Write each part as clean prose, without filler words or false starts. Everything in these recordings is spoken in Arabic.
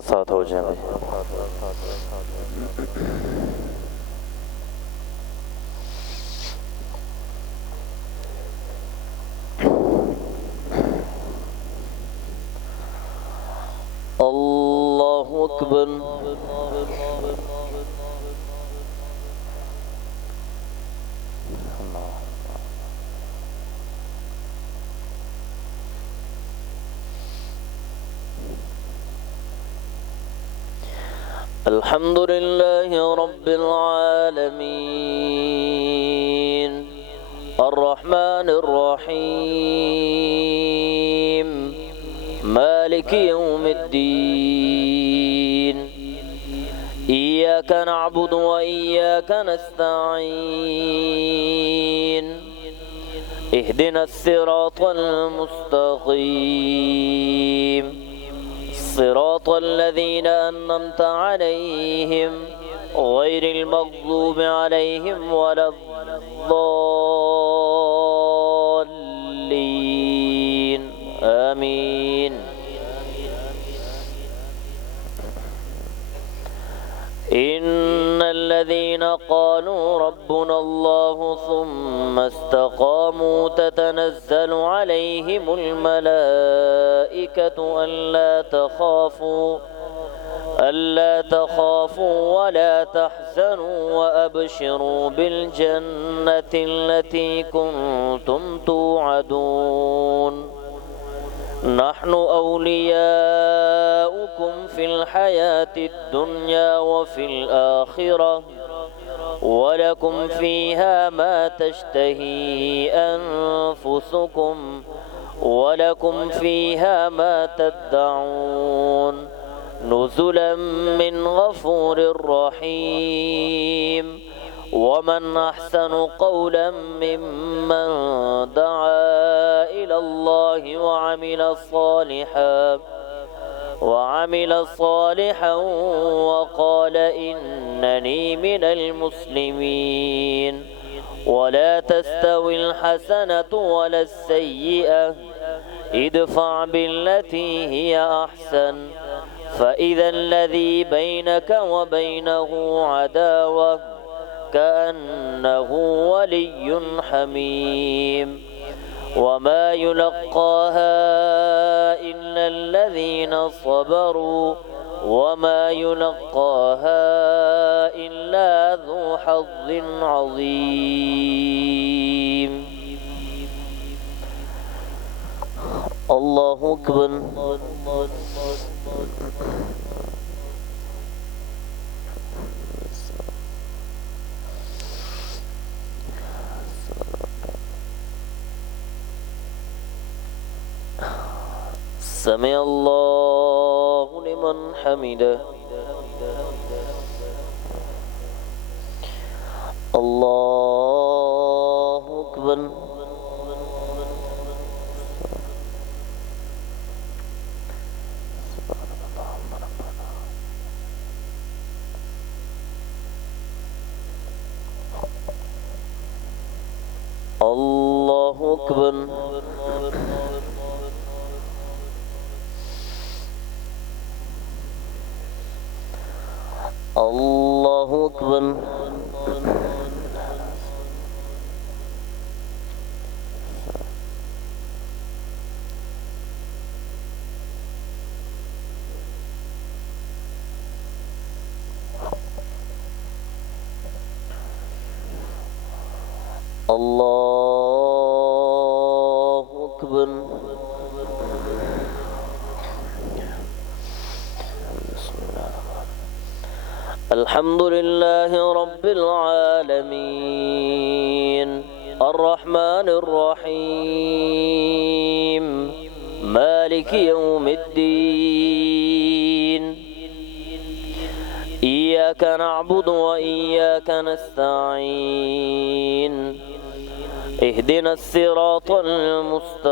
साथ हो जाए भाई। अल्लाहु अकबर। अल्हम्दुलिल्लाहि रब्बिल आलमीन अर्रहमानिर रहीम मालिकि यौमिद्दीन इय्याका नअबुदु व इय्याका नस्तईन इहदिनस सिरातल मुस्तकीम صراط الذين أنعمت عليهم غير المغضوب عليهم ولا الضالين آمين إن الذين قالوا ربنا الله ثم استقاموا تتنزل عليهم الملائكة ألا تخافوا ولا تحزنوا وأبشروا بالجنة التي كنتم توعدون نحن أولياؤكم في الحياة الدنيا وفي الآخرة ولكم فيها ما تشتهي أنفسكم ولكم فيها ما تدعون نزلا من غفور رحيم ومن أحسن قولا ممن دعا إلى الله وعمل صالحا وقال إنني من المسلمين ولا تستوي الحسنة ولا السيئة ادفع بالتي هي أحسن فإذا الذي بينك وبينه عداوة كأنه ولي حميم وما يلقاها إلا الذين صبروا وما يلقاها إلا ذو حظ عظيم الله أكبر سمع الله لمن حمده الله أكبر الله أكبر الله أكبر الله أكبر الحمد لله رب العالمين الرحمن الرحيم مالك يوم الدين إياك نعبد وإياك نستعين اهدنا الصراط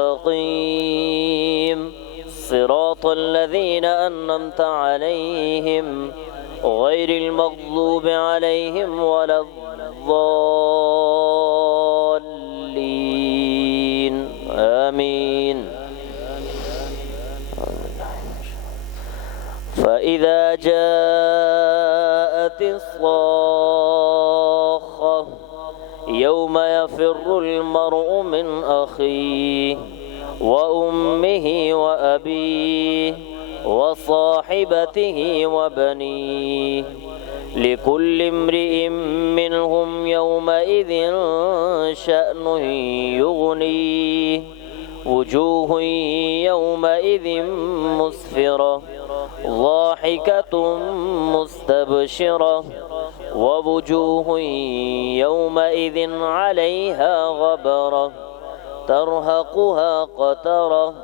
المستقيم صراط الذين أنعمت عليهم غير المغضوب عليهم ولا الضالين آمين إذا جاءت الصاخة يوم يفر المرء من أخيه وأمه وأبيه وصاحبته وبنيه لكل امرئ منهم يومئذ شأن يغنيه وجوه يومئذ مسفرة ضاحكة مستبشرة ووجوه يومئذ عليها غبرة ترهقها قترة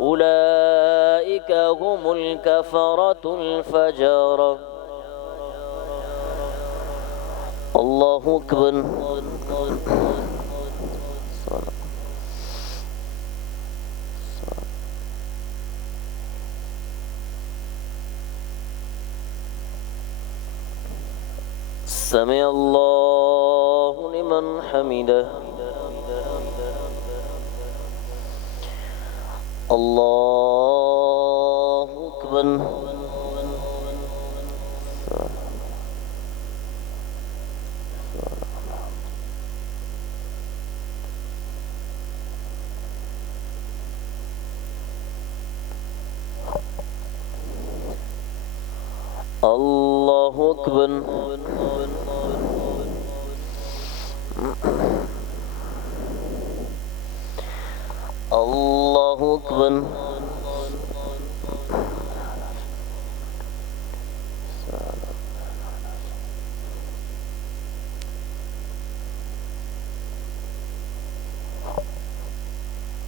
أولئك هم الكفرة الفجرة. الله أكبر. سمع الله لمن حمده. الله أكبر. الله أكبر. الله أكبر.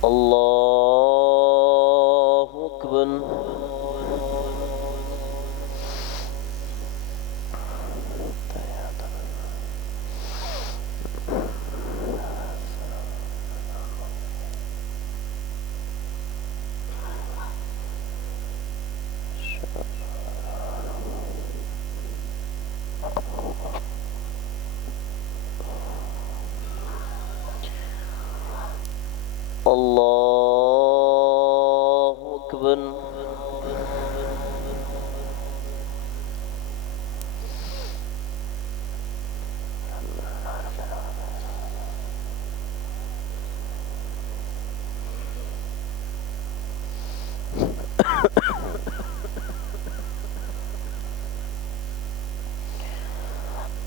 الله أكبر. الله أكبر.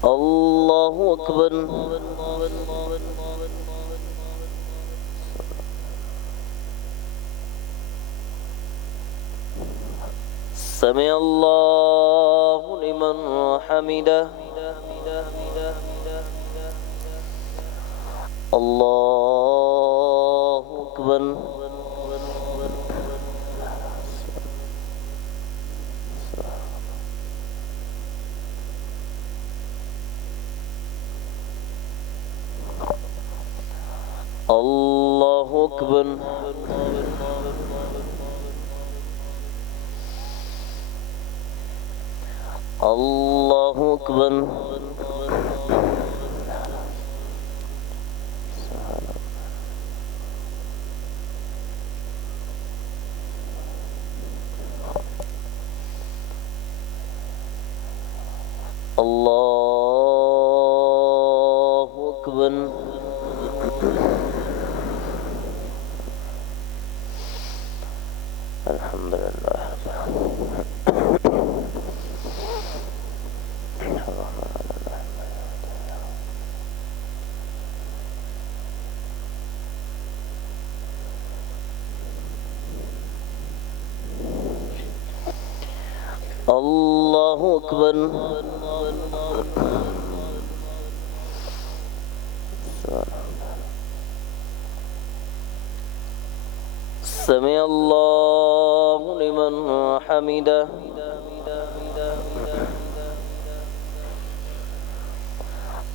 الله أكبر. سمع الله لمن حمده. الله أكبر. الله أكبر. الله أكبر. الله أكبر. الحمد لله. الله أكبر. سمع الله لمن حمده.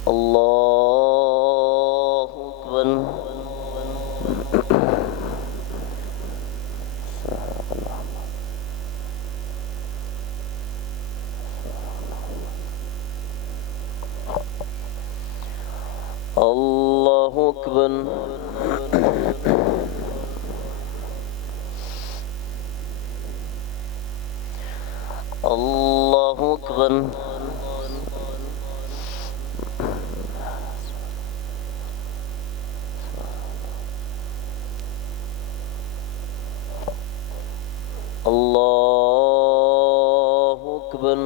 الله أكبر. الله أكبر. الله أكبر. الله أكبر.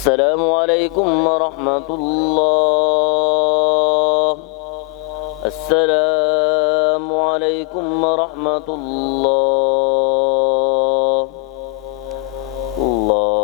السلام عليكم ورحمة الله. السلام عليكم ورحمة الله. الله